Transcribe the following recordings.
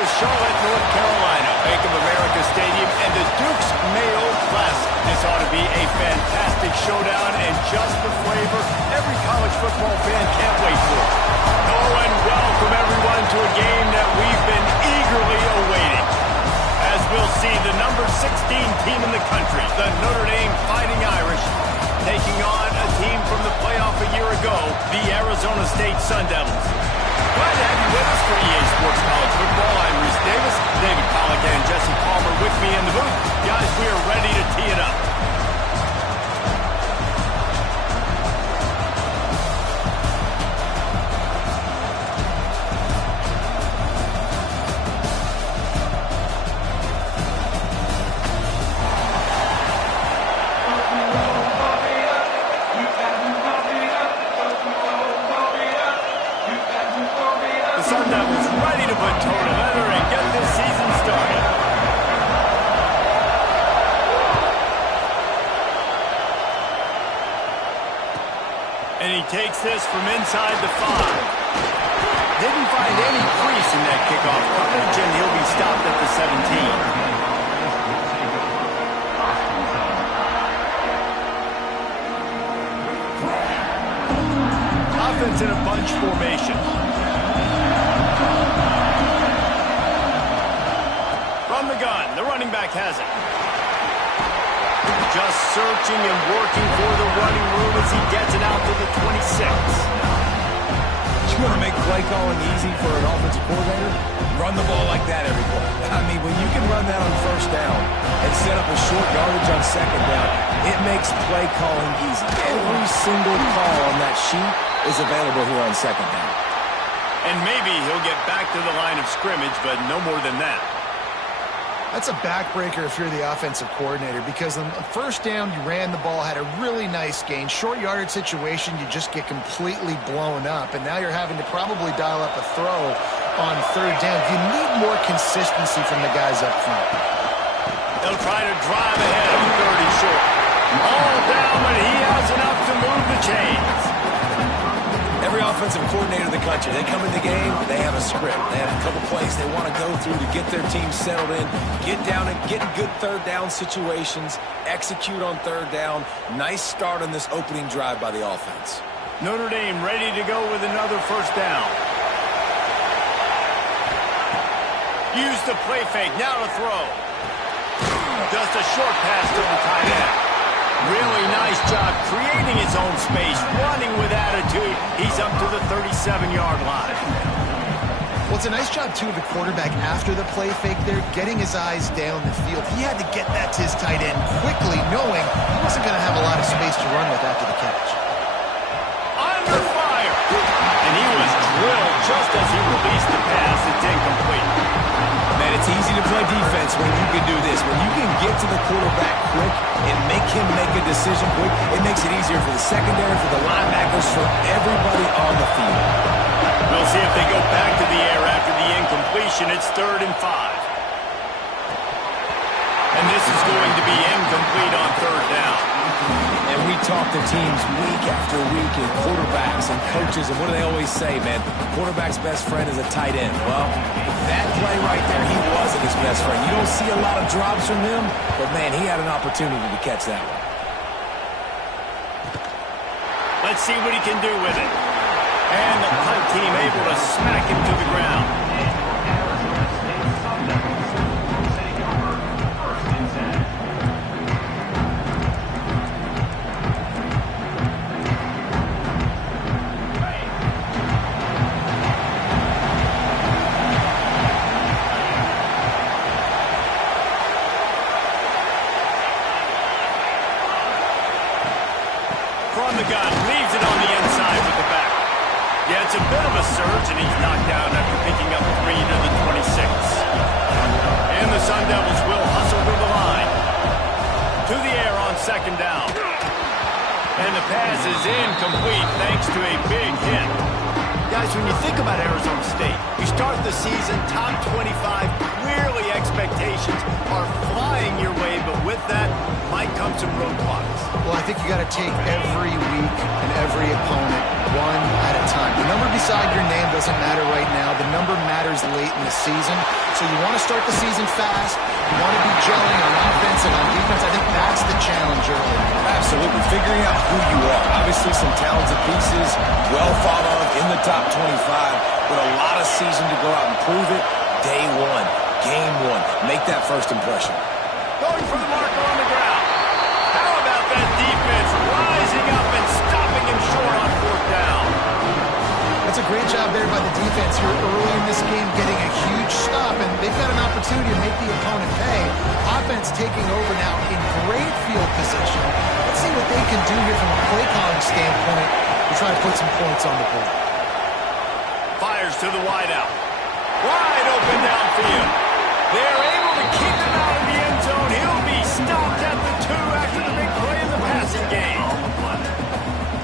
to Charlotte, North Carolina, Bank of America Stadium, and the Duke's Mayo Classic. This ought to be a fantastic showdown and just the flavor every college football fan can't wait for. Oh, and welcome everyone to a game that we've been eagerly awaiting. As we'll see, the number 16 team in the country, the Notre Dame Fighting Irish, taking on a team from the playoff a year ago, the Arizona State Sun Devils. Glad to have you with us for EA Sports College Football. I'm Reese Davis, David Pollack and Jesse Palmer with me in the booth. Guys, we are ready to tee it up. And he takes this from inside the 5. Didn't find any crease in that kickoff coverage, and he'll be stopped at the 17. Offense in a bunch formation. From the gun, the running back has it. Just searching and working for the running room as he gets it out to the 26. You want to make play calling easy for an offensive coordinator? Run the ball like that every play. I mean, when you can run that on first down and set up a short yardage on second down, it makes play calling easy. Every single call on that sheet is available here on second down. And maybe he'll get back to the line of scrimmage, but no more than that. That's a backbreaker if you're the offensive coordinator, because on first down, you ran the ball, had a really nice gain. Short yardage situation, you just get completely blown up, and now you're having to probably dial up a throw on third down. You need more consistency from the guys up front. They'll try to drive ahead on third and short. All down, but he has enough to move the chains. Every offensive coordinator in the country, they come in the game, they have a script. They have a couple plays they want to go through to get their team settled in, get down and get in good third down situations, execute on third down. Nice start on this opening drive by the offense. Notre Dame ready to go with another first down. Use the play fake, now to throw. Just a short pass to the tight end. Really nice job creating his own space, running with attitude. He's up to the 37-yard line. Well, it's a nice job, too, of the quarterback after the play fake there, getting his eyes down the field. He had to get that to his tight end quickly, knowing he wasn't going to have a lot of space to run with after the catch. Under fire! And he was drilled just as he released the pass. It's incomplete. Man, it's easy to play defense when you can do this. When you can get to the quarterback quick and make him make a decision quick, it makes it easier for the secondary, for the linebackers, for everybody on the field. We'll see if they go back to the air after the incompletion. It's 3rd and 5. And this is going to be incomplete on third down. And we talk to teams week after week and quarterbacks and coaches, and what do they always say, man? Quarterback's best friend is a tight end. Well, that play right there, he wasn't his best friend. You don't see a lot of drops from him, but, man, he had an opportunity to catch that one. Let's see what he can do with it. And the punt team able to smack him to the ground. From the gun, leaves it on the inside with the back. Yeah, it's a bit of a surge, and he's knocked down after picking up 3 to the 26. And the Sun Devils will hustle to the line. To the air on second down. And the pass is incomplete thanks to a big hit. Guys, when you think about Arizona State, you start the season top 25, clearly expectations are flying your way, but with that might come some roadblocks. Well, I think you got to take every week and every opponent one at a time. The number beside your name doesn't matter right now. The number matters late in the season. So you want to start the season fast. You want to be gelling on offense and on defense. I think that's the challenge early. Absolutely. Figuring out who you are. Obviously some talented pieces, well thought of in the top 25, but a lot of season to go out and prove it. Day one, game one. Make that first impression. Going for the marker on the ground. How about that defense rising up and stopping him short on fourth down? That's a great job there by the defense here early in this game, getting a huge stop, and they've got an opportunity to make the opponent pay. Offense taking over now in great field position. Let's see what they can do here from a play calling standpoint to try to put some points on the board. Fires to the wideout. Wide open downfield. They're able to keep him out of the end zone. He'll be stopped at the 2 after the big play in the passing game.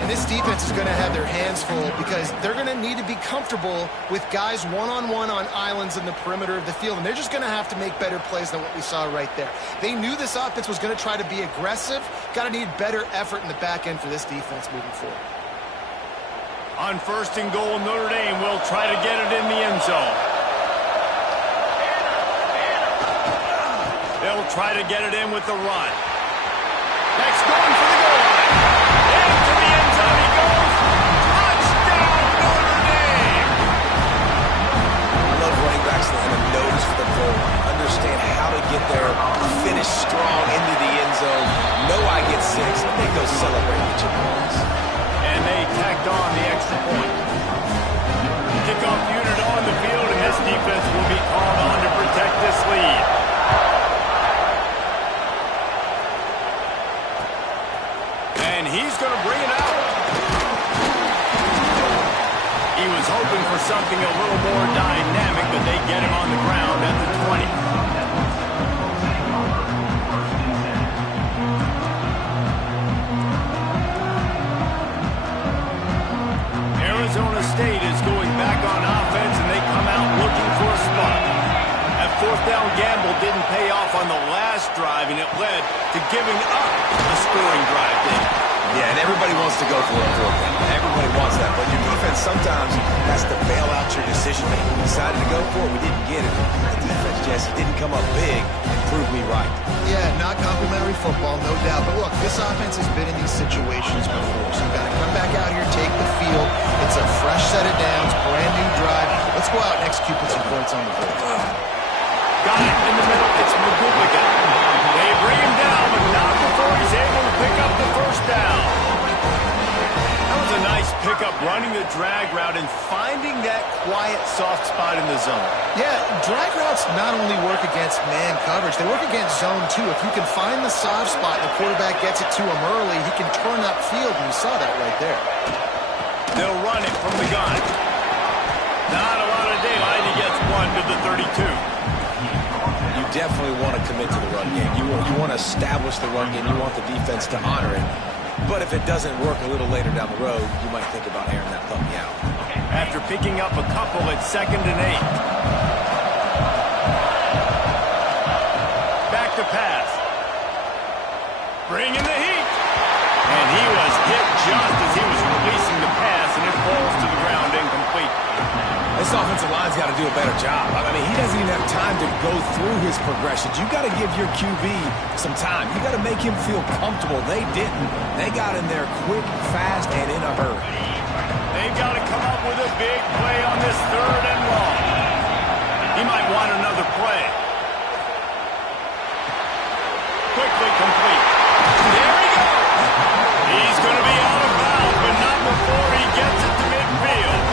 And this defense is going to have their hands full because they're going to need to be comfortable with guys one-on-one on islands in the perimeter of the field. And they're just going to have to make better plays than what we saw right there. They knew this offense was going to try to be aggressive. Got to need better effort in the back end for this defense moving forward. On first and goal, Notre Dame will try to get it in the end zone. They'll try to get it in with the run. Next, going for the goal line. Into the end zone he goes. Touchdown, Notre Dame! I love running backs that have a nose for the goal. Understand how to get there, finish strong into the end zone. Know I get 6, and they go celebrate with your boys. And they tacked on the extra point. Kickoff unit on the field, and this defense will be called on to protect this lead. And he's going to bring it out. He was hoping for something a little more dynamic, but they get him on the ground at the 20. Arizona State is going back on offense, and they come out looking for a spot. That fourth down gamble didn't pay off on the last drive, and it led to giving up a scoring drive there. Yeah, and everybody wants to go for a fourth down. Everybody wants that, but your defense sometimes has to bail out your decision-making. We decided to go for it, we didn't get it. The defense, Jesse, didn't come up big and prove me right. Yeah, not complimentary football, no doubt. But look, this offense has been in these situations before, so you've got to come back out here, take the field. It's a fresh set of downs, brand new drive. Let's go out and execute with some points on the board. Got it in the middle. It's Maguliga. They bring him down, but not before he's able to pick up the first down. That was a nice pickup, running the drag route and finding that quiet, soft spot in the zone. Yeah, drag routes not only work against man coverage, they work against zone too. If you can find the soft spot and the quarterback gets it to him early, he can turn upfield, and you saw that right there. They'll run it from the gun. Not a lot of daylight. He gets 1 to the 32. You definitely want to commit to the run game. You want to establish the run game. You want the defense to honor it. But if it doesn't work a little later down the road, you might think about airing that puppy out. After picking up a couple at 2nd and 8. Back to pass. Bringing the heat. And he was hit just as he was releasing the pass, and it falls to the ground incomplete. This offensive line's got to do a better job. I mean, he doesn't even have time to go through his progressions. You got to give your QB some time. You got to make him feel comfortable. They didn't. They got in there quick, fast, and in a hurry. They've got to come up with a big play on this 3rd and long. He might want another play. Quickly complete. There he goes. He's going to be out of bounds, but not before he gets it to midfield.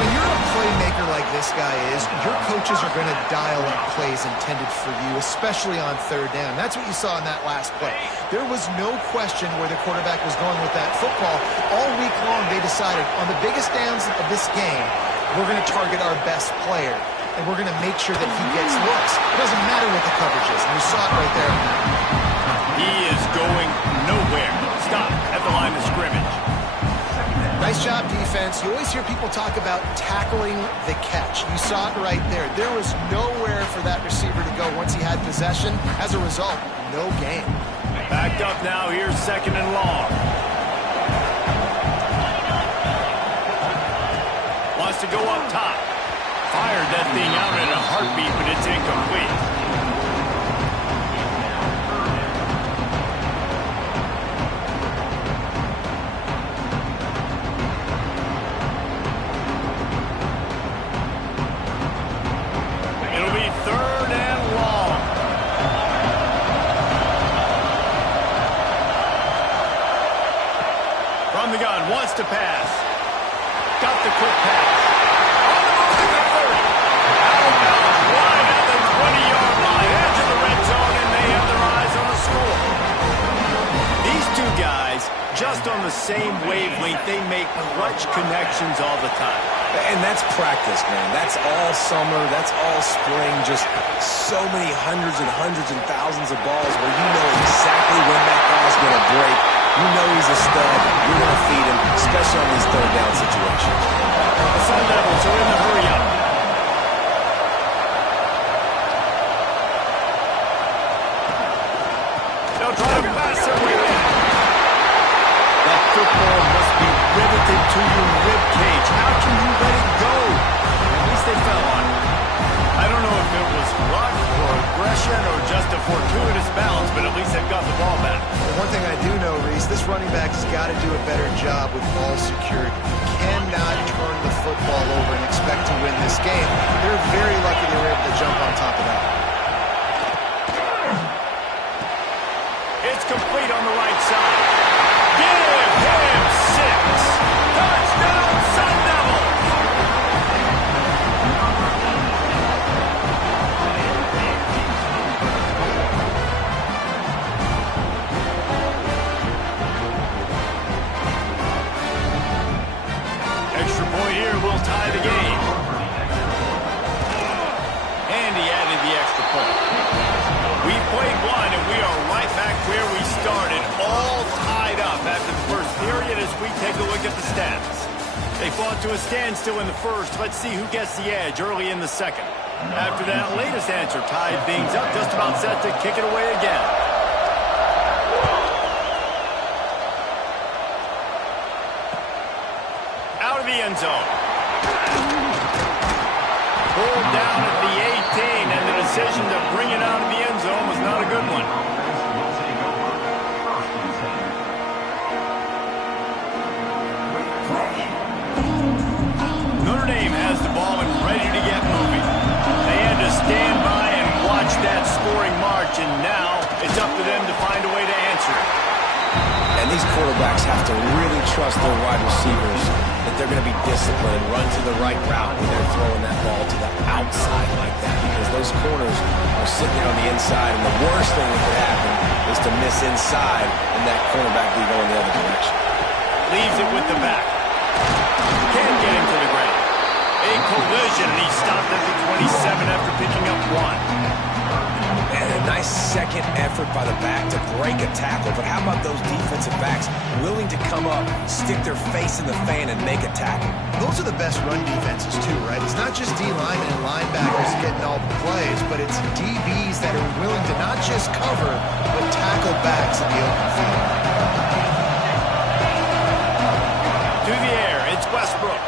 When you're a playmaker like this guy is, your coaches are going to dial up plays intended for you, especially on 3rd down. That's what you saw in that last play. There was no question where the quarterback was going with that football. All week long, they decided on the biggest downs of this game, we're going to target our best player, and we're going to make sure that he gets looks. It doesn't matter what the coverage is, and you saw it right there. He is going nowhere. Stop at the line of scrimmage. Nice Nice job, defense. You always hear people talk about tackling the catch. You saw it right there. There was nowhere for that receiver to go once he had possession. As a result, no gain. Backed up now. Here's 2nd and long. Wants to go up top. Fired that thing out in a heartbeat, but it's incomplete. Wants to pass. Got the quick pass. On the move to the 30. Out of bounds. Wide at the 20-yard line. Edge of the red zone, and they have their eyes on the score. These two guys, just on the same wavelength, they make clutch connections all the time. And that's practice, man. That's all summer. That's all spring. Just so many hundreds and thousands of balls where you know exactly when that guy's going to break. You know he's a stud. You're going to feed him, especially on these third down situations. The Sun Devils are in the hurry-up. They'll try to pass their way in. That football must be riveted to your rib cage. How can you let it go? At least they fell on it. I don't know if it was luck or aggression or just a fortuitous bounce, but at least they've got the ball back. Well, one thing I do know, Reese, this running back has got to do a better job with ball security. You cannot turn the football over and expect to win this game. They're very lucky they were able to jump on top of that. It's complete on the right side. Give him 6. Touchdown, Sun Devils! Extra point here will tie the game. And he added the extra point. We played one, and we are right back where we started, all tied up after the first period as we take a look at the stats. They fought to a standstill in the first. Let's see who gets the edge early in the second. After that latest answer tied things up, just about set to kick it away again. Out of the end zone. Pulled down at the 18, and the decision to bring it out of the end zone was not a good one. Notre Dame has the ball and ready to get moving. They had to stand by and watch that scoring march, and now it's up to them to find a way to answer it. And these quarterbacks have to really trust their wide receivers that they're going to be disciplined and run to the right route when they're throwing that ball to the outside like that, because those corners are sitting there on the inside, and the worst thing that could happen is to miss inside and that cornerback be going the other direction. Leaves it with the back. Can't get him to the ground. A collision, and he stopped at the 27 after picking up 1. And a nice second effort by the back to break a tackle. But how about those defensive backs willing to come up, stick their face in the fan, and make a tackle? Those are the best run defenses, too, right? It's not just D-linemen and linebackers getting all the plays, but it's DBs that are willing to not just cover, but tackle backs in the open field. To the air, it's Westbrook.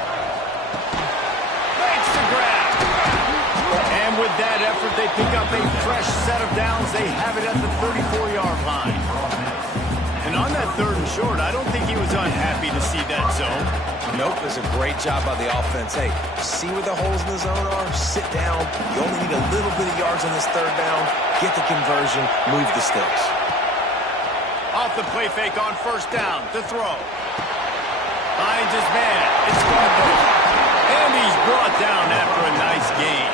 Makes the grab. And with that effort, they pick up a fresh set of downs. They have it at the 34-yard line. And on that 3rd and short, I don't think he was unhappy to see that zone. Nope, it was a great job by the offense. Hey, see where the holes in the zone are? Sit down. You only need a little bit of yards on this 3rd down. Get the conversion. Move the sticks. Off the play fake on 1st down. To throw. Finds his man. It's Garbo. And he's brought down after a nice gain.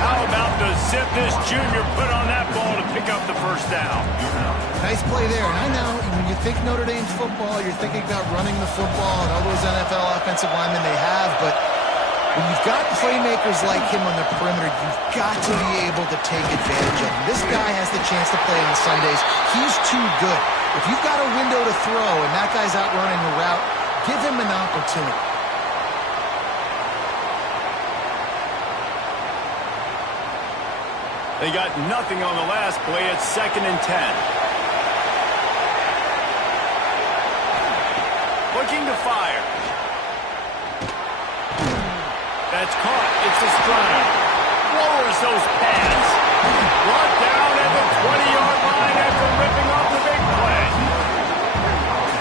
How about the zip this junior put on that ball to pick up the 1st down? Nice play there. And I know when you think Notre Dame football, you're thinking about running the football and all those NFL offensive linemen they have, but when you've got playmakers like him on the perimeter, you've got to be able to take advantage of him. This guy has the chance to play on Sundays. He's too good. If you've got a window to throw and that guy's out running the route, Give him an opportunity. They got nothing on the last play. It's 2nd and 10. Looking to fire. That's caught. It's a strike. Lowers those pads. Brought down at the 20-yard line after ripping off the big play.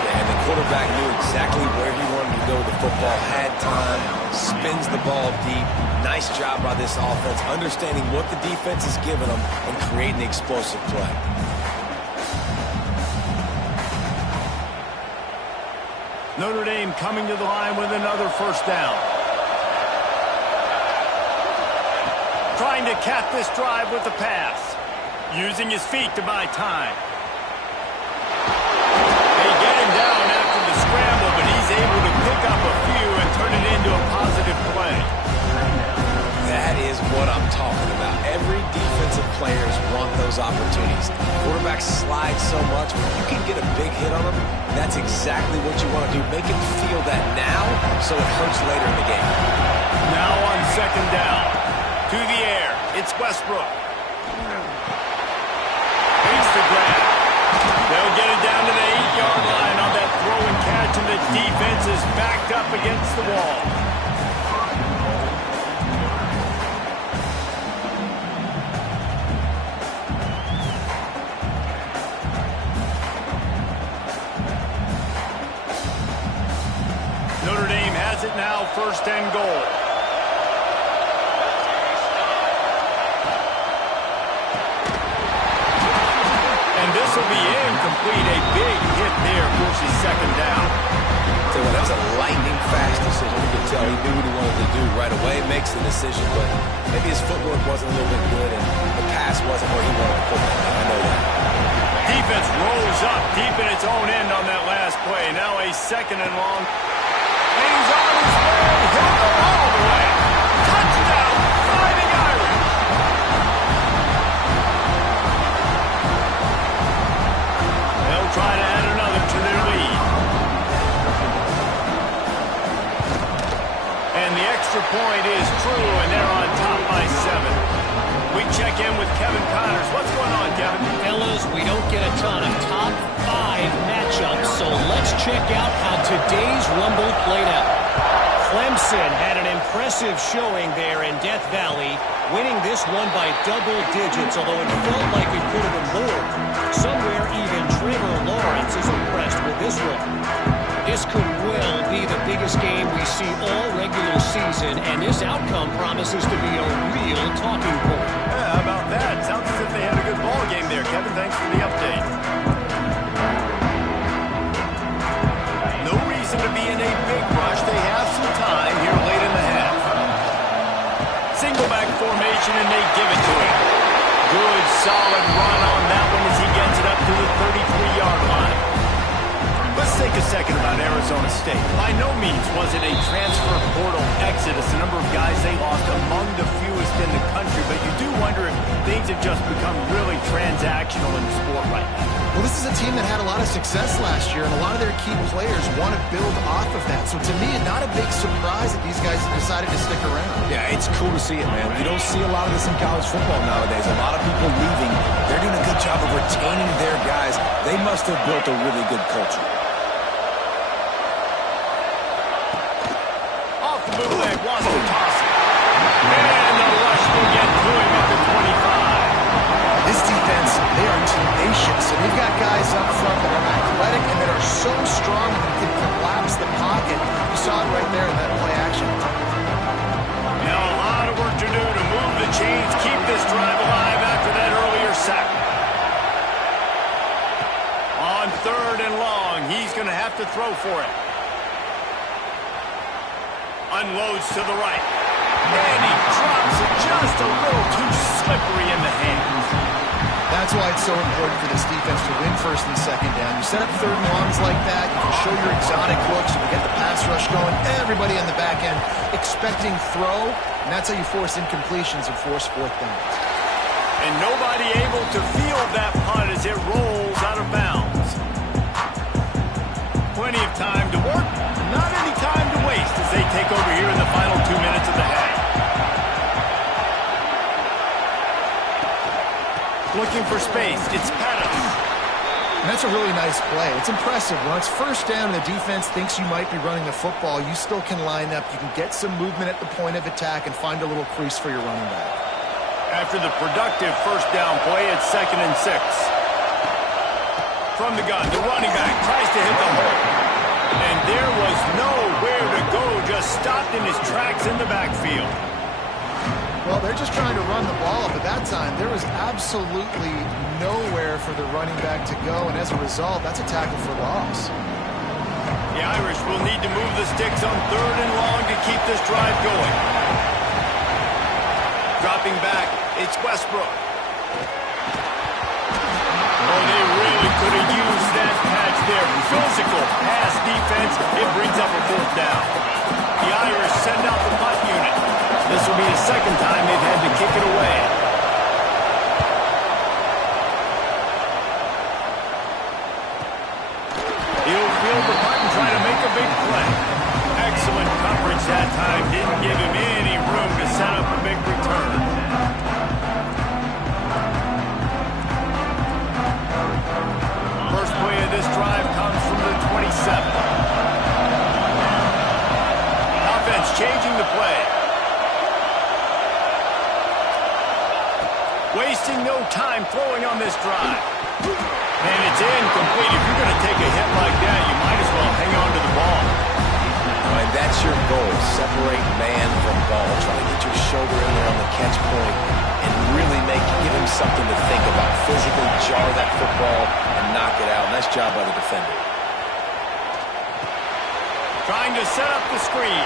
And the quarterback knew exactly where he wanted to go with the football, had time, spins the ball deep. Nice job by this offense, understanding what the defense is giving them and creating the explosive play. Notre Dame coming to the line with another first down. Trying to cap this drive with the pass. Using his feet to buy time. They get him down after the scramble, but he's able to pick up a few and turn it into a positive play. That is what I'm talking about. Every defensive players want those opportunities. Quarterbacks slide so much. When you can get a big hit on them, that's exactly what you want to do. Make him feel that now so it hurts later in the game. Now on 2nd down. To the air. It's Westbrook. Makes the grab. They'll get it down to the 8-yard line on that throw and catch, and the defense is backed up against the wall. Notre Dame has it now, 1st and goal. This will be incomplete. A big hit there forces 2nd down. So that was a lightning-fast decision. You could tell he knew what he wanted to do right away. Makes the decision, but maybe his footwork wasn't a little bit good, and the pass wasn't where he wanted to put it. I know that. Defense rolls up deep in its own end on that last play. Now a 2nd and long. And he's on his way. He'll go all the way. Touchdown, Fighting Irish. Try to add another to their lead. And the extra point is true, and they're on top by 7. We check in with Kevin Connors. What's going on, Kevin? Fellas, we don't get a ton of top 5 matchups, so let's check out how today's Rumble played out. Clemson had an impressive showing there in Death Valley, winning this one by double digits, although it felt like it could have been more. Somewhere even Trevor Lawrence is impressed with this one. This could well be the biggest game we see all regular season, and this outcome promises to be a real talking point. Yeah, how about that? Sounds as if they had a good ball game there, Kevin. Thanks for the update. No reason to be in a big rush. They have some time here late in the half. Single back formation, and they give it to him. Good, solid run on that one as he gets it up to the 33-yard line. Let's take a second about Arizona State. By no means was it a transfer portal exodus. The number of guys they lost among the fewest in the country, but you do wonder if things have just become really transactional in the sport right now. Well, this is a team that had a lot of success last year, and a lot of their key players want to build off of that. So to me, not a big surprise that these guys have decided to stick around. Yeah, it's cool to see it, man. You don't see a lot of this in college football nowadays. A lot of people leaving. They're doing a good job of retaining their guys. They must have built a really good culture. Off the bootleg, wants to toss it. And the rush will get to him at the 25. This defense, they are tenacious, and we've got guys up front that are athletic and that are so strong that can collapse the pocket. You saw it right there in that play action. Now a lot of work to do to move the chains, keep this drive alive after that earlier sack. On 3rd and long, he's going to have to throw for it. Unloads to the right. And he drops it just a little too slippery in the hands. That's why it's so important for this defense to win 1st and 2nd down. You set up 3rd and longs like that, you can show your exotic looks, you can get the pass rush going, everybody in the back end expecting throw, and that's how you force incompletions and force 4th downs. And nobody able to field that punt as it rolls out of bounds. plenty of time to work, not any time to waste as they take over here in the final 2 minutes of the half. Looking for space, it's Pettis. And that's a really nice play. It's impressive. When it's first down and the defense thinks you might be running the football, you still can line up. You can get some movement at the point of attack and find a little crease for your running back. After the productive first down play, it's 2nd and 6. From the gun, the running back tries to hit the hole. And there was nowhere to go, just stopped in his tracks in the backfield. Well, they're just trying to run the ball, but that time there was absolutely nowhere for the running back to go, and as a result, that's a tackle for loss. The Irish will need to move the sticks on 3rd and long to keep this drive going. Dropping back, it's Westbrook. Oh, they really could have used that patch there. Physical pass defense. It brings up a 4th down. The Irish send out the punt unit. This will be the 2nd time they've had to kick it away. He'll field the punt and try to make a big play. Excellent coverage that time. Didn't give him any room to set up a big return. First play of this drive comes from the 27. Offense changing the play. Wasting no time throwing on this drive. And it's incomplete. If you're going to take a hit like that, you might as well hang on to the ball. All right, that's your goal. Separate man from ball. Try to get your shoulder in there on the catch point and really give him something to think about. Physically jar that football and knock it out. Nice job by the defender. Trying to set up the screen.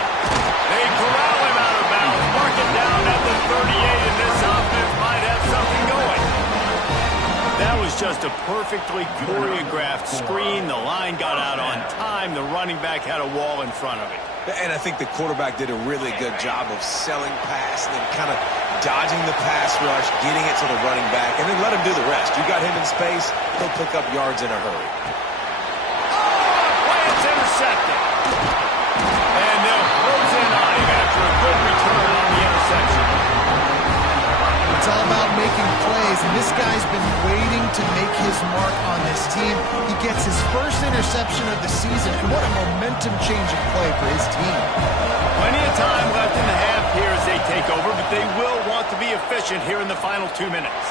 They corral him out of bounds. Mark it down at the 38, and this offense might have something going. That was just a perfectly choreographed screen. The line got out on time. The running back had a wall in front of it. And I think the quarterback did a really good job of selling pass and then kind of dodging the pass rush, getting it to the running back, and then let him do the rest. You got him in space, he'll pick up yards in a hurry. Play it's intercepted. And they'll close in on him after a good return on the interception. It's all about making plays, and this guy's been waiting to make his mark on this team. He gets his first interception of the season, and what a momentum-changing play for his team. Plenty of time left in the half here as they take over, but they will want to be efficient here in the final 2 minutes.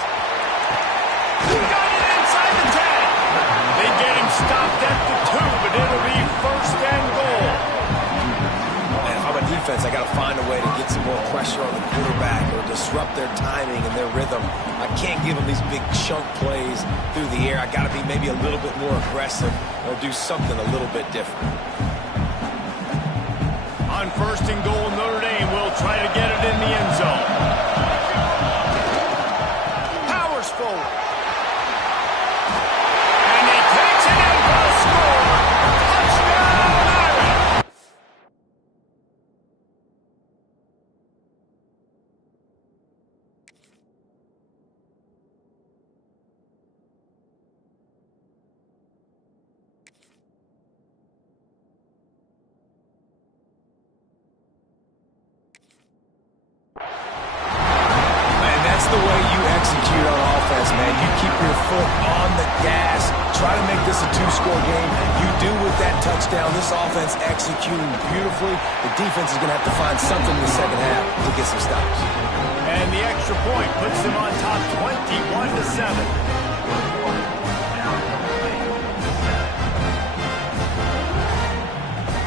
Got it inside the 10. They get him stopped at the 2, but it'll be 1st and goal. And if I'm a defense, I got to find a way to get some more pressure on the quarterback or disrupt their timing and their rhythm. I can't give them these big chunk plays through the air. I got to be maybe a little bit more aggressive or do something a little bit different. On 1st and goal, Notre Dame will try to get it in the end zone. Powers forward. And he takes it in for a score. Touchdown, Irish! That's the way you execute on offense, man. You keep your foot on the gas. Try to make this a 2-score game. You do with that touchdown. This offense executing beautifully. The defense is going to have to find something in the 2nd half to get some stops. And the extra point puts them on top 21-7.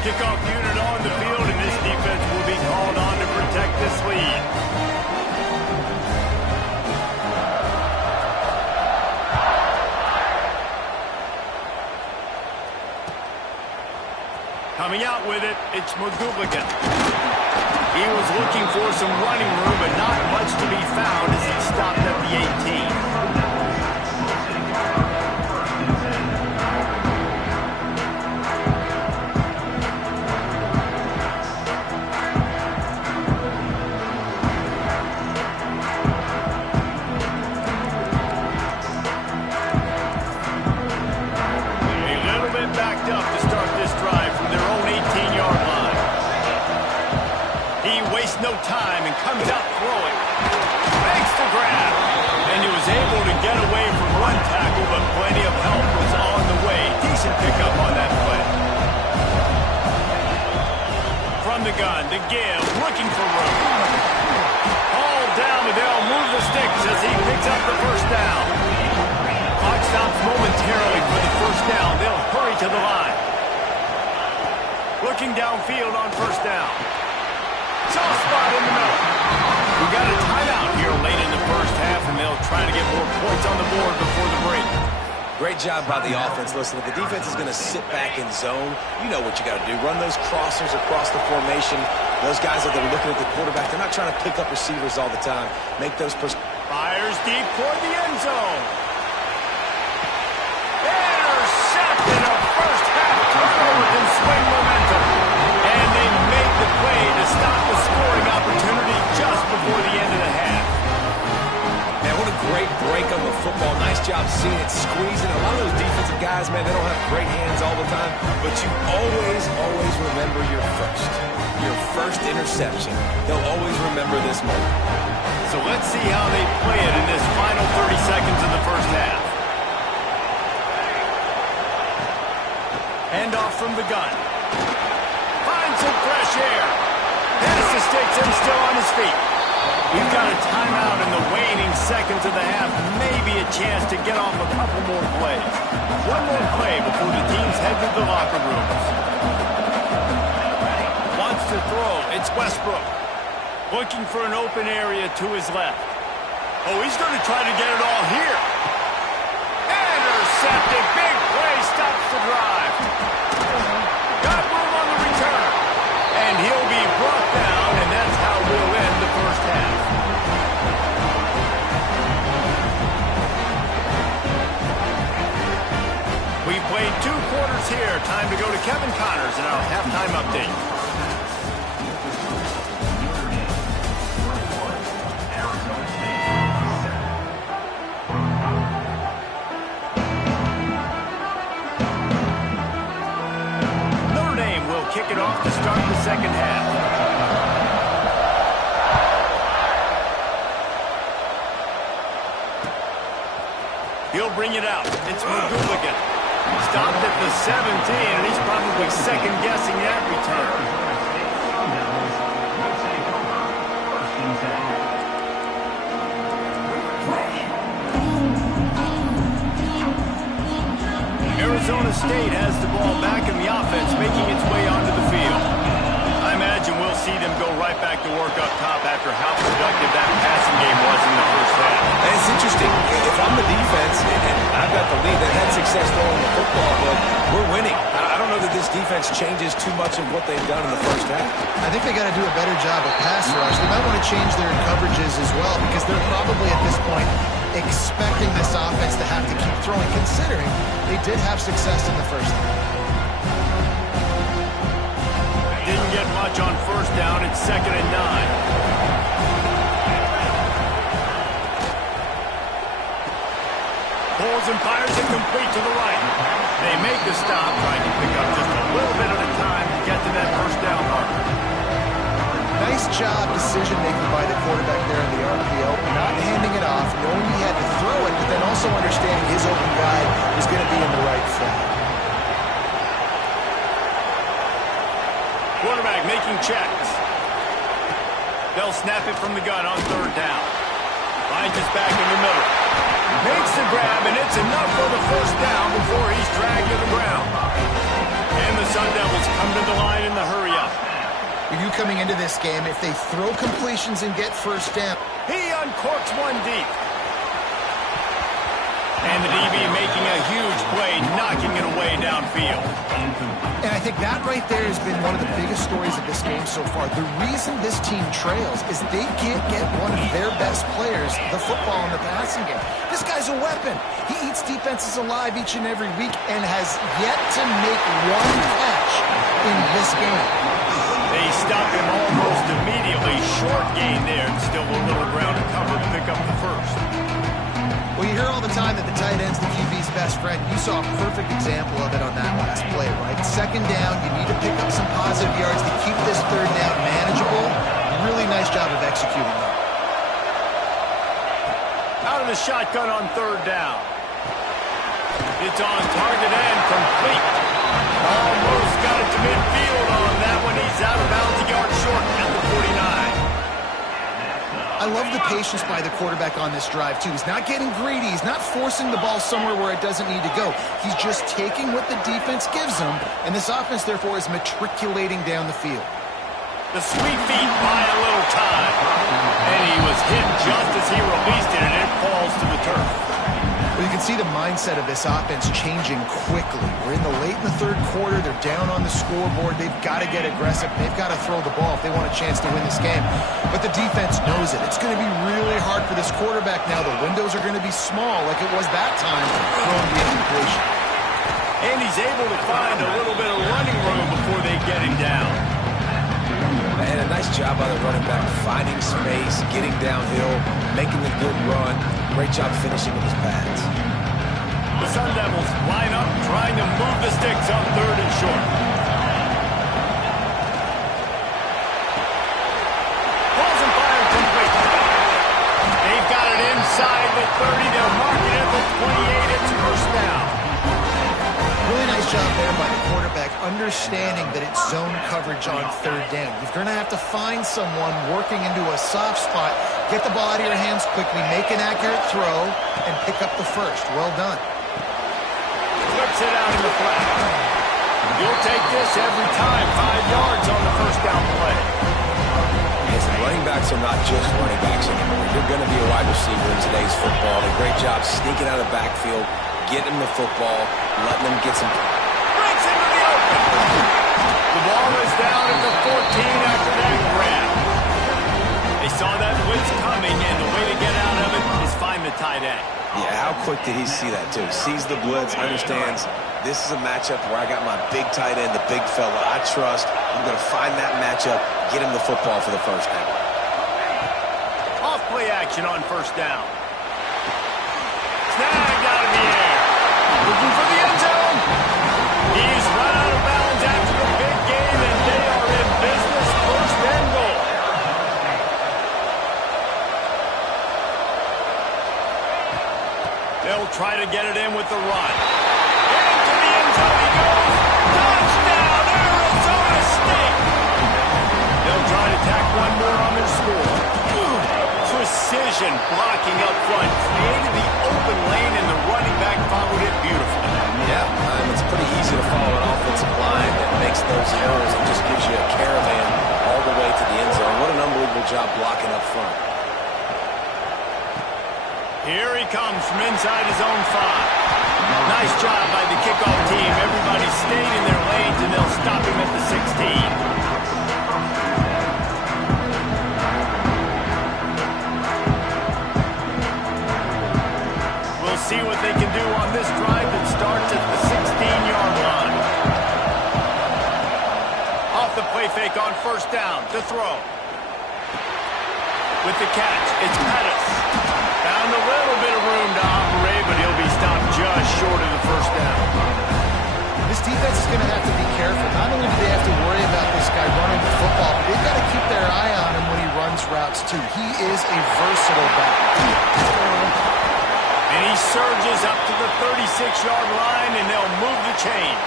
Kickoff unit on the field, and this defense will be called on to protect this lead. Coming out with it, it's McGooligan. He was looking for some running room, but not much to be found as he stopped at the 18. A little bit backed up to start this From the gun, the give, looking for room. All down, but they'll move the sticks as he picks up the first down. Clock stops momentarily for the first down. They'll hurry to the line. Looking downfield on first down. Soft spot in the middle. We got a timeout here late in the first half, and they'll try to get more points on the board before the break. Great job by the offense. Listen, if the defense is going to sit back in zone, you know what you got to do. Run those crossers across the formation. Those guys that are looking at the quarterback, they're not trying to pick up receivers all the time. Make those... Fires deep toward the end zone. Intercepted. A first half turnover can swing momentum. And they make the play to stop the scoring opportunity just before the end of the half. Man, what a great break on the football. Nice job seeing it, squeezing. A lot of those defensive guys, man, they don't have great hands all the time, but you always remember your first interception. They'll always remember this moment. So let's see how they play it in this final 30 seconds of the first half. Handoff from the gun. Finds some fresh air. Pass to sticks and still on his feet. We've got a timeout in the waning seconds of the half. Maybe a chance to get off a couple more plays. One more play before the teams head to the locker rooms. Wants to throw. It's Westbrook. Looking for an open area to his left. Oh, he's going to try to get it all here. Intercepted. Big play. Stops the drive. Got room on the return. And he'll be brought down, and that's how we'll end the first half. We've played 2 quarters here. Time to go to Kevin Connors in our halftime update. Notre Dame will kick it off to start the second half. He'll bring it out. It's McGooligan. Stopped at the 17, and he's probably second-guessing that return. Arizona State has the ball back in the offense, making its way onto the field. I imagine we'll see them go right back to work up top after how productive that passing game was in the first half. And it's interesting. If I'm the defense and I've got the lead, they've had success throwing the football, but we're winning. I don't know that this defense changes too much of what they've done in the first half. I think they got to do a better job of pass rush. They might want to change their coverages as well, because they're probably at this point expecting this offense to have to keep throwing, considering they did have success in the first half. Didn't get much on first down. It's 2nd and 9. Pulls and fires it complete to the right. They make the stop, trying to pick up just a little bit at a time to get to that first down marker. Nice job decision-making by the quarterback there in the RPO, not handing it off, knowing he had to throw it, but then also understanding his open guy was going to be in the right flat. Quarterback making checks. They'll snap it from the gun on 3rd down. Finds his back in the middle. Makes the grab, and it's enough for the first down before he's dragged to the ground. And the Sun Devils come to the line in the hurry-up. You coming into this game, if they throw completions and get first down. He uncorks one deep. And the DB making a huge play, knocking it away downfield. And I think that right there has been one of the biggest stories of this game so far. The reason this team trails is they can't get one of their best players the football in the passing game. This guy's a weapon. He eats defenses alive each and every week and has yet to make one catch in this game. They stop him almost immediately. Short gain there, and still a little ground to cover to pick up the first. Well, you hear all the time that the tight end's the QB's best friend. You saw a perfect example of it on that last play, right? 2nd down, you need to pick up some positive yards to keep this 3rd down manageable. Really nice job of executing that. Out of the shotgun on 3rd down. It's on target and complete. Almost got it to midfield on that one. He's out of bounds. He goes I love the patience by the quarterback on this drive, too. He's not getting greedy. He's not forcing the ball somewhere where it doesn't need to go. He's just taking what the defense gives him, and this offense, therefore, is matriculating down the field. The sweet feet buy a little time, and he was hit just as he released it, and it falls to the turf. Well, you can see the mindset of this offense changing quickly. We're late in the third quarter. They're down on the scoreboard. They've got to get aggressive. They've got to throw the ball if they want a chance to win this game. But the defense knows it. It's going to be really hard for this quarterback now. The windows are going to be small like it was that time throwing the incompletion. And he's able to find a little bit of running room before they get him down. And a nice job by the running back, finding space, getting downhill, making a good run. Great job finishing with his pads. The Sun Devils line up, trying to move the sticks on 3rd and short. Balls and fire complete. They've got it inside the 30. They'll mark it at the 28. It's first down. Really nice job there by the quarterback, understanding that it's zone coverage on 3rd down. You're going to have to find someone working into a soft spot, get the ball out of your hands quickly, make an accurate throw, and pick up the first. Well done. Flips it out in the flat. You'll take this every time. 5 yards on the first down play. Yes, running backs are not just running backs anymore. You're going to be a wide receiver in today's football. A great job sneaking out of the backfield, getting them the football, letting them get some... Breaks into the open. The ball is down at the 14 after that grab. They saw that blitz coming, and the way to get out of it is find the tight end. Yeah, how quick did he see that, too? Sees the blitz, understands this is a matchup where I got my big tight end, the big fella I trust. I'm going to find that matchup, get him the football for the first down. Off play action on first down. Snagged out of the air. Looking for the end zone. He's run out of bounds after the big game, and they are in business. First and goal. They'll try to get it in with the run. Into the end zone he goes. Touchdown, Arizona State. They'll try to tack one more on their score. Precision blocking up front. Created the open lane, and the running back followed it beautifully. Yeah, it's pretty easy to follow an offensive line that makes those errors and just gives you a caravan all the way to the end zone. What an unbelievable job blocking up front. Here he comes from inside his own 5. Nice job by the kickoff team. Everybody stayed in their lanes, and they'll stop him at the 16. We'll see what they can do on this drive that starts at the 16-yard line. Off the play fake on first down to throw. With the catch, it's Pettis. Found a little bit of room to operate, but he'll be stopped just short of the first down. This defense is going to have to be careful. Not only do they have to worry about this guy running the football, but they've got to keep their eye on him when he runs routes, too. He is a versatile back. And he surges up to the 36-yard line, and they'll move the chains.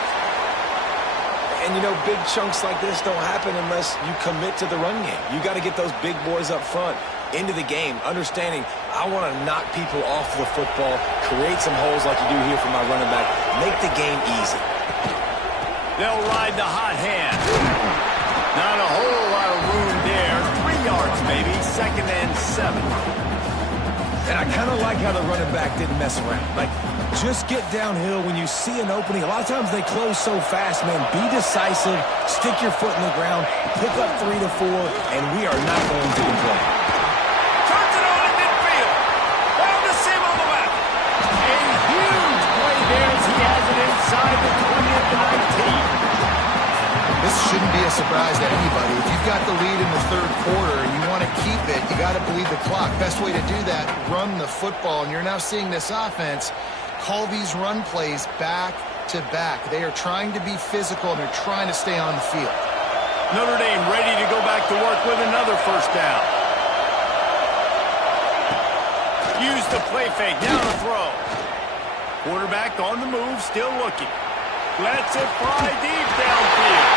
And, you know, big chunks like this don't happen unless you commit to the run game. You got to get those big boys up front into the game, understanding I want to knock people off the football, create some holes like you do here for my running back, make the game easy. They'll ride the hot hand. Not a whole lot of room there. 3 yards, maybe. 2nd and 7. And I kind of like how the running back didn't mess around. Like, just get downhill when you see an opening. A lot of times they close so fast, man. Be decisive, stick your foot in the ground, pick up 3 to 4, and we are not going to complain. Turns it on in midfield. Found the seam on the left. A huge play there as he has it inside the 20th to 19. This shouldn't be a surprise to anybody. If you've got the lead in the third quarter and you want to keep it, you got to bleed the clock. Best way to do that, run the football. And you're now seeing this offense call these run plays back to back. They are trying to be physical, and they're trying to stay on the field. Notre Dame ready to go back to work with another first down. Use the play fake. Now the throw. Quarterback on the move, still looking. Lets it fly deep downfield.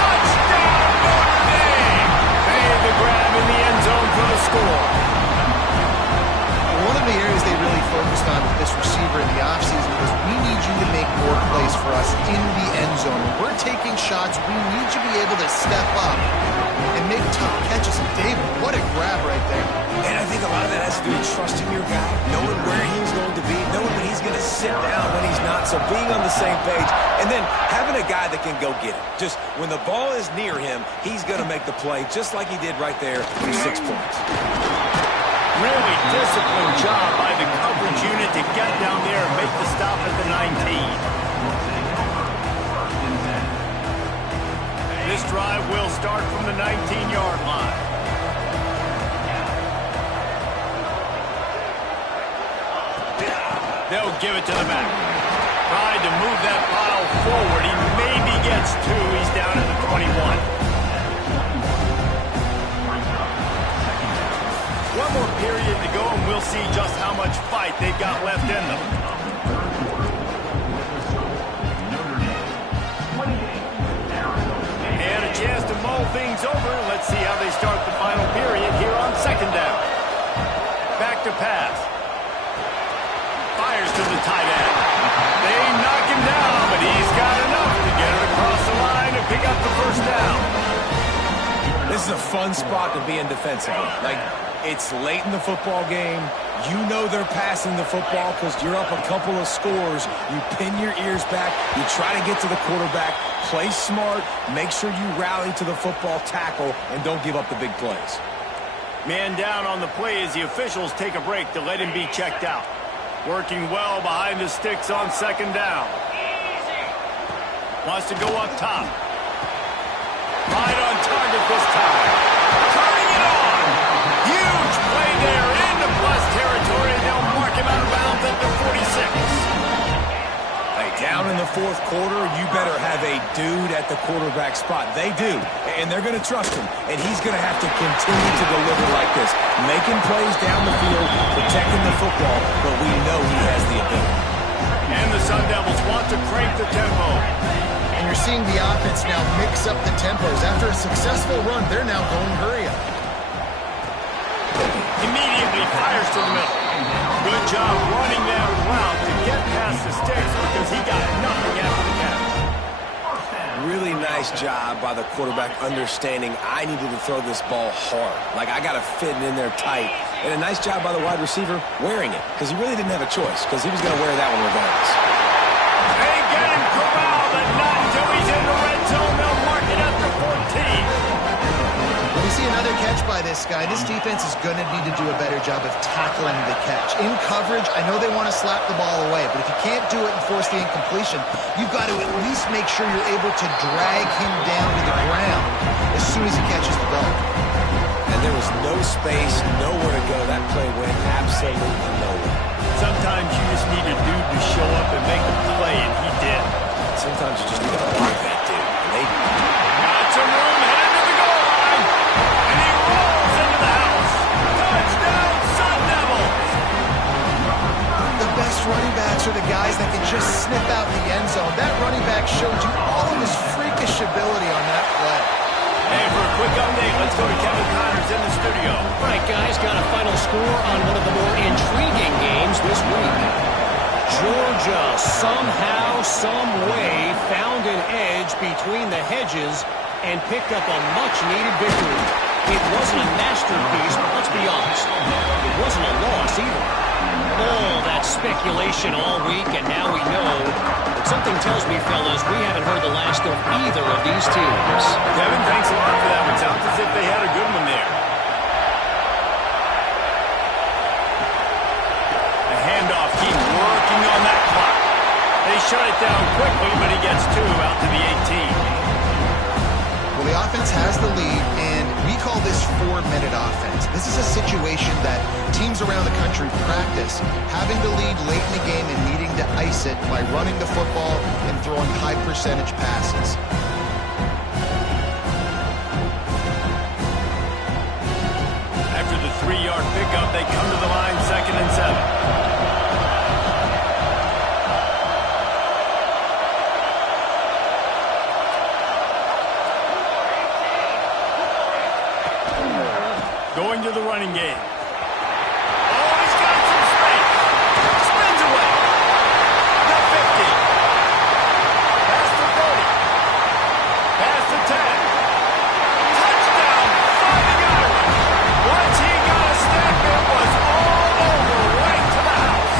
Touchdown, Notre Dame! Made the grab in the end zone for the score. One of the areas they really focused on with this receiver in the offseason was we need you to make more plays for us in the end zone. When we're taking shots, we need you to be able to step up and make tough catches. And David, what a grab right there. And I think a lot of that has to do with trusting your guy, knowing where he's going to be, knowing when he's going to sit down, when he's not, so being on the same page, and then having a guy that can go get it. Just when the ball is near him, he's going to make the play, just like he did right there for 6 points. Really disciplined job by the coverage unit to get down there and make the stop at the 19. This drive will start from the 19-yard line. They'll give it to the back. Tried to move that pile forward. He maybe gets 2. He's down at the 21. One more period to go, and we'll see just how much fight they've got left in them. And a chance to mull things over. Let's see how they start the final period here on second down. Back to pass. Fires to the tight end. They knock him down, but he's got enough to get it across the line and pick up the first down. This is a fun spot to be in defensively. It's late in the football game. You know they're passing the football because you're up a couple of scores. You pin your ears back. You try to get to the quarterback. Play smart. Make sure you rally to the football tackle and don't give up the big plays. Man down on the play as the officials take a break to let him be checked out. Working well behind the sticks on second down. Wants to go up top. Right on target this time. Turning it on. Huge play there into plus territory. They'll mark him out of bounds at the 46. Hey, down in the fourth quarter, you better have a dude at the quarterback spot. They do, and they're going to trust him, and he's going to have to continue to deliver like this, making plays down the field, protecting the football, but we know he has the ability. And the Sun Devils want to crank the tempo. And you're seeing the offense now mix up the tempos. After a successful run, they're now going hurry up. Immediately fires to the middle. Good job running that route to get past the sticks because he got nothing after the catch. Really nice job by the quarterback understanding I needed to throw this ball hard. I got to fit it in there tight. And a nice job by the wide receiver wearing it because he really didn't have a choice because he was going to wear that one regardless. They get him corralled, but not until he's in the red zone. They'll mark it at the 14. When you see another catch by this guy, this defense is going to need to do a better job of tackling the catch. In coverage, I know they want to slap the ball away, but if you can't do it and force the incompletion, you've got to at least make sure you're able to drag him down to the ground as soon as he catches the ball. And there was no space, nowhere to go. That play went absolutely nowhere. Sometimes you just need a dude to show up and make a play, and he did. Sometimes you just need to block that dude. And they got some room, headed to the goal line, and he rolls into the house. Touchdown, Sun Devils! The best running backs are the guys that can just snip out the end zone. That running back showed you all of his freakish ability on that play. Hey, for a quick update, let's go to Kevin Connors in the studio. All right, guys, got a final score on one of the more intriguing games this week. Georgia somehow, some way, found an edge between the hedges and picked up a much-needed victory. It wasn't a masterpiece, but let's be honest, it wasn't a loss either. All that speculation all week, and now we know. But something tells me, fellas, we haven't heard the last of either of these teams. Kevin, thanks a lot for that one. Sounds as if they had a good one there. The handoff keeps working on that clock. They shut it down quickly, but he gets 2 out to the 18. Well, the offense has the lead, and we call this 4-minute offense. This is a situation that teams around the country practice, having to lead late in the game and needing to ice it by running the football and throwing high-percentage passes. After the 3-yard pickup, they come to the line, 2nd and 7. Going to the running running game. Oh, he's got some space. Spins away. The 50. Past the 30. Past the 10. Touchdown, fighting Irish. Once he got a step, it was all over, right to the house.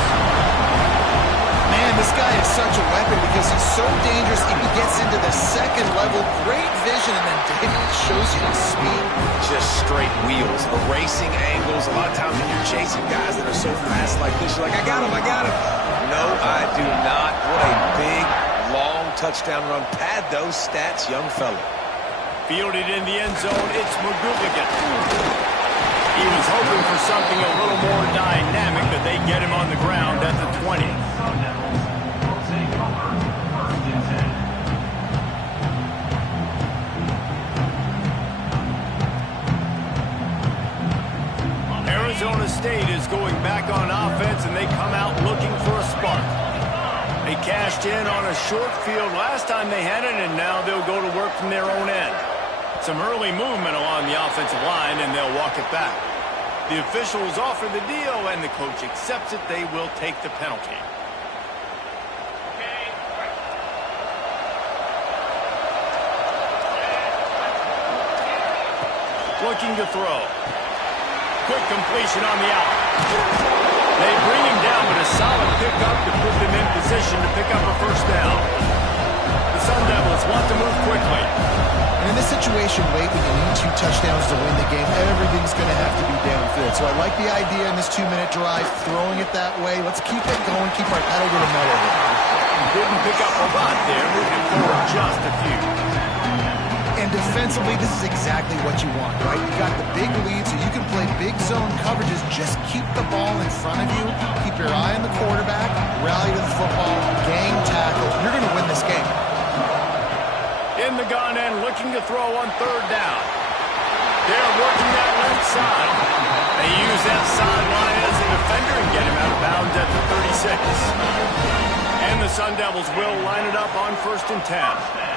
Man, this guy is such a weapon because he's so dangerous. If he gets into the second level, great vision, and then David shows you his speed. Just straight wheels, erasing angles. A lot of times when you're chasing guys that are so fast like this, you're like, I got him. No, I do not. What a big, long touchdown run. Pad those stats, young fella. Fielded in the end zone, it's McGooligan. He was hoping for something a little more dynamic, but they get him on the ground at the 20. Arizona State is going back on offense, and they come out looking for a spark. They cashed in on a short field last time they had it, and now they'll go to work from their own end. Some early movement along the offensive line, and they'll walk it back. The officials offer the deal, and the coach accepts it. They will take the penalty. Looking to throw. Quick completion on the out. They bring him down with a solid pickup to put them in position to pick up a first down. The Sun Devils want to move quickly. And in this situation, late when you need 2 touchdowns to win the game, everything's going to have to be downfield. So I like the idea in this 2-minute drive, throwing it that way. Let's keep it going, keep our pedal to the metal. Didn't pick up a lot there, moving forward just a few. And defensively, this is exactly what you want, right? You got the big lead, so you can play big zone coverages. Just keep the ball in front of you. Keep your eye on the quarterback. Rally to the football. Gang tackle. You're going to win this game. In the gun end, looking to throw on third down. They're working that left side. They use that sideline as a defender and get him out of bounds at the 36. And the Sun Devils will line it up on 1st and 10.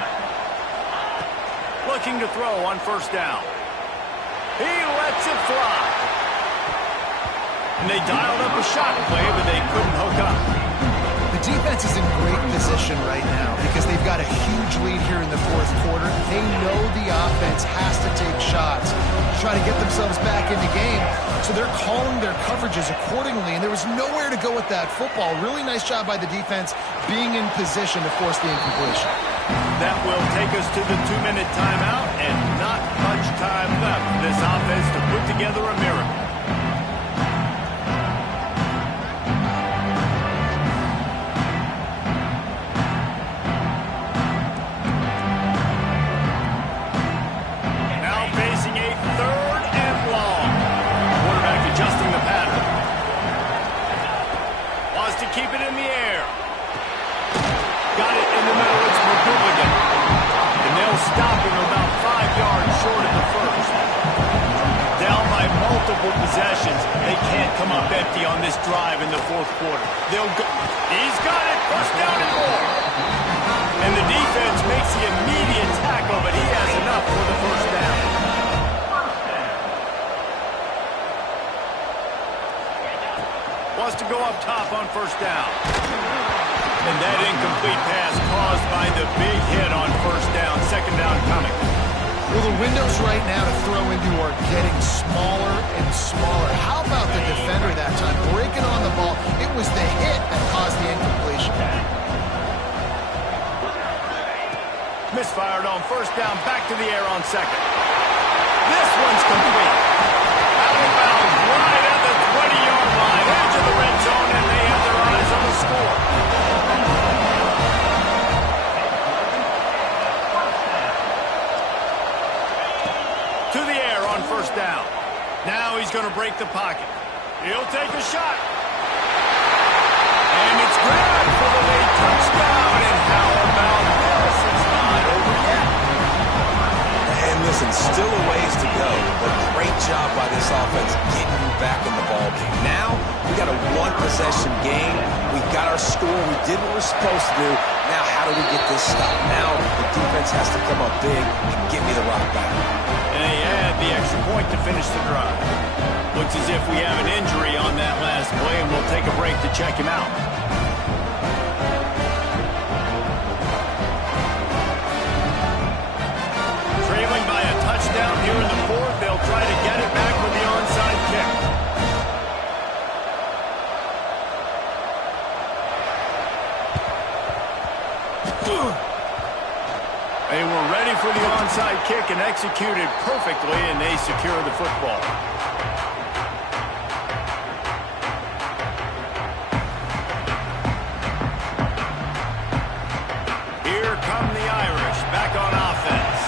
Looking to throw on first down. He lets it fly. And they dialed up a shot play, but they couldn't hook up. The defense is in great position right now because they've got a huge lead here in the 4th quarter. They know the offense has to take shots to try to get themselves back in the game. So they're calling their coverages accordingly, and there was nowhere to go with that football. Really nice job by the defense being in position to force the incompletion. That will take us to the 2-minute timeout, and not much time left for this offense to put together a miracle. Now facing a 3rd and long. Quarterback adjusting the pattern. Wants to keep it in the air. Got it in the middle. It's McGooligan. And they'll stop him about 5 yards short of the first. Down by multiple possessions. They can't come up empty on this drive in the 4th quarter. They'll go. He's got it. First down and more. And the defense makes the immediate tackle, but he has enough for the first down. Wants to go up top on first down. And that incomplete pass caused by the big hit on first down. 2nd down coming. Well, the windows right now to throw into are getting smaller and smaller. How about the defender that time? Breaking on the ball. It was the hit that caused the incompletion. Misfired on first down. Back to the air on 2nd. This one's complete. Out of bounds. Right at the 20-yard line. Edge of the red zone, and they have their eyes on the score. To the air on first down. Now he's going to break the pocket. He'll take a shot. And it's grabbed for the late touchdown. And how about this? It's not over yet. And the Listen, still a ways to go, but great job by this offense getting you back in the ball game. Now, we got a one-possession game. We got our score. We did what we're supposed to do. Now, how do we get this stopped? Now, the defense has to come up big and get me the rock back. And they add the extra point to finish the drive. Looks as if we have an injury on that last play, and we'll take a break to check him out. Trailing by a touchdown here in the fourth, they'll try to get it back with the onside kick. They were ready for the onside kick and executed perfectly, and they secure the football. Here come the Irish, back on offense.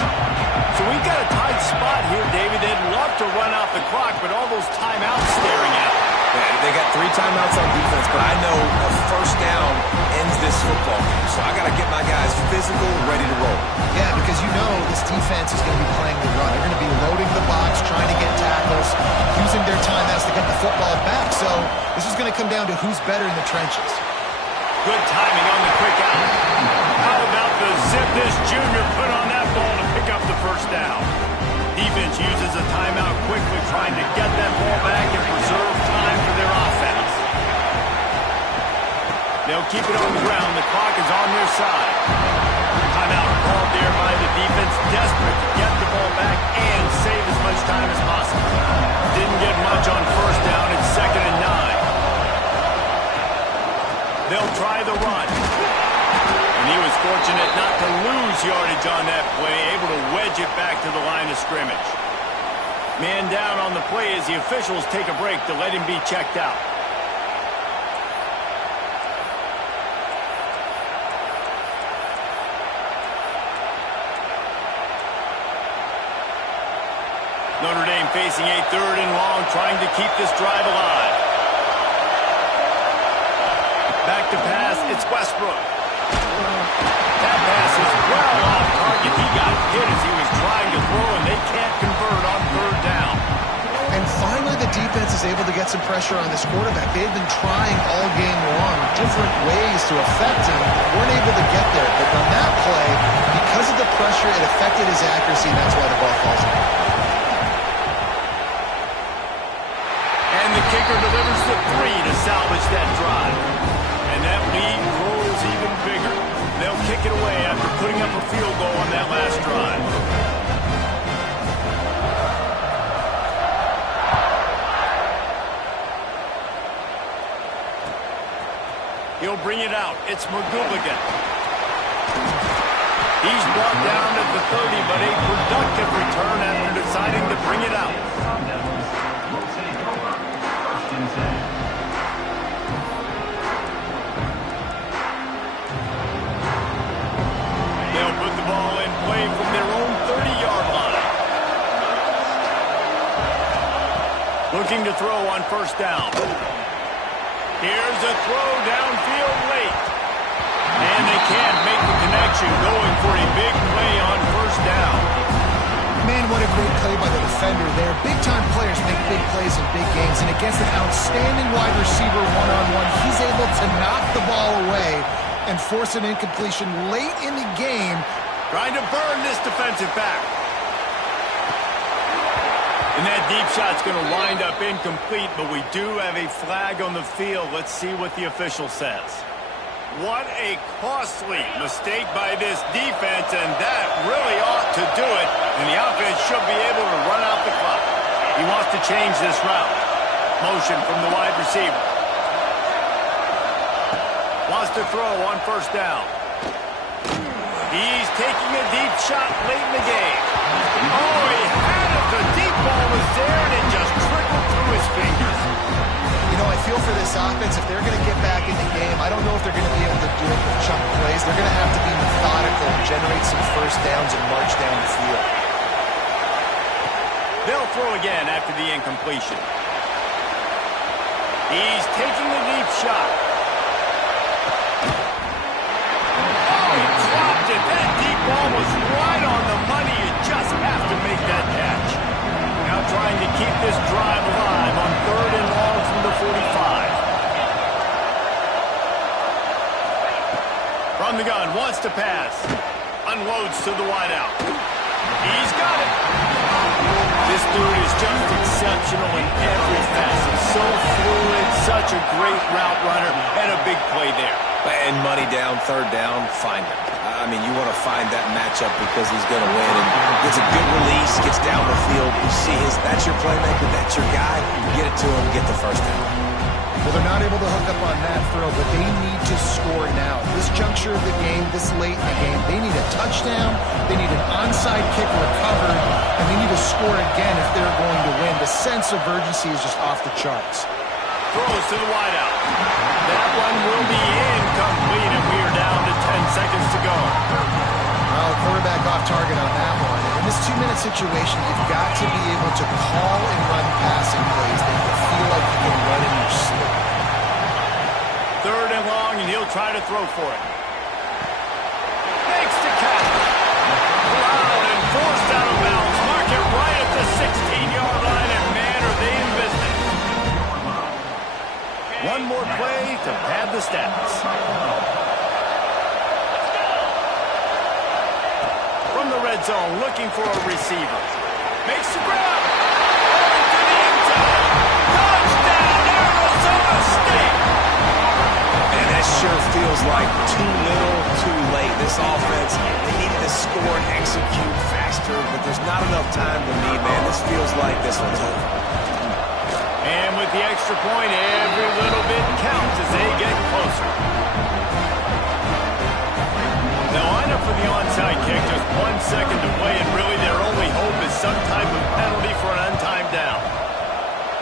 So we've got a tight spot here, David. They'd love to run out the clock, but all those timeouts staring at them. Yeah, they got 3 timeouts on defense, but I know a first down ends this football game. So I got to get my guys physical, ready to roll. Yeah, because you know this defense is going to be playing the run. They're going to be loading the box, trying to get tackles, using their timeouts to get the football back. So this is going to come down to who's better in the trenches. Good timing on the quick out. How about the zip this junior put on that ball to pick up the first down? Defense uses a timeout quickly, trying to get that ball back and preserve time for their offense. They'll keep it on the ground. The clock is on their side. Timeout called there by the defense, desperate to get the ball back and save as much time as possible. Didn't get much on first down. It's 2nd and 9. They'll try the run. And he was fortunate not to lose yardage on that play, able to wedge it back to the line of scrimmage. Man down on the play as the officials take a break to let him be checked out. Notre Dame facing a 3rd and long, trying to keep this drive alive. Back to pass, it's Westbrook. That pass is well off target. He got hit as he was trying to throw, and they can't convert on 3rd down. And finally the defense is able to get some pressure on this quarterback. They've been trying all game long different ways to affect him. Weren't able to get there. But on that play, because of the pressure, it affected his accuracy, and that's why the ball falls out. And the kicker delivers the 3 to salvage that drive. And that lead grows even bigger. They'll kick it away after putting up a field goal on that last drive. He'll bring it out. It's McGooligan. He's brought down at the 30, but a productive return after deciding to bring it out. They'll put the ball in play from their own 30-yard line. Looking to throw on first down. Here's a throw downfield late. And they can't make the connection, going for a big play on first down. Man, what a great play by the defender there. Big-time players make big plays in big games, and against an outstanding wide receiver one-on-one, he's able to knock the ball away and force an incompletion late in the game. Trying to burn this defensive back. And that deep shot's going to wind up incomplete, but we do have a flag on the field. Let's see what the official says. What a costly mistake by this defense, and that really ought to do it. And the offense should be able to run out the clock. He wants to change this route. Motion from the wide receiver. Wants to throw on first down. He's taking a deep shot late in the game. Oh, he had it. The deep ball was there, and it just trickled through his fingers. You know, I feel for this offense, if they're going to get back in the game, I don't know if they're going to be able to do it with chunk plays. They're going to have to be methodical and generate some first downs and march down the field. They'll throw again after the incompletion. He's taking the deep shot. Oh, he dropped it. That deep ball was right on the money. You just have to make keep this drive alive on 3rd and long from the 45. From the gun, wants to pass. Unloads to the wideout. He's got it. This dude is just exceptional in every facet. So fluid, such a great route runner, and a big play there. And money down, 3rd down, find him. I mean, you want to find that matchup because he's going to win. And gets a good release, gets down the field. You see that's your playmaker, that's your guy. Get it to him, get the 1st down. Well, they're not able to hook up on that throw, but they need to score now. This juncture of the game, this late in the game, they need a touchdown, they need an onside kick recovered, and they need to score again if they're going to win. The sense of urgency is just off the charts. Throws to the wideout. That one will be incomplete, and we are down to 10 seconds to go. Well, quarterback off target on that one. In this 2-minute situation, you've got to be able to call and run passing plays that you feel like you can run in your sleep. 3rd and long, and he'll try to throw for it. Makes the catch. Allowed and forced out of bounds. Mark it right at the 16-yard line, and man, are they in business. One more play to pad the stats. From the red zone, looking for a receiver. Makes the grab. Into the end zone. Touchdown, Arizona State. And that sure feels like too little, too late. This offense, they needed to score and execute faster, but there's not enough time to me, man. This feels like this one's over. And with the extra point, every little bit counts as they get closer. They'll line up for the onside kick, just 1 second to play, and really their only hope is some type of penalty for an untimed down.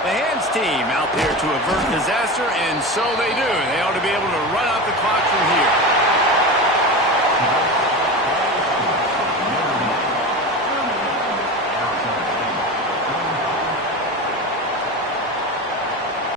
The hands team out there to avert disaster, and so they do. They ought to be able to run out the clock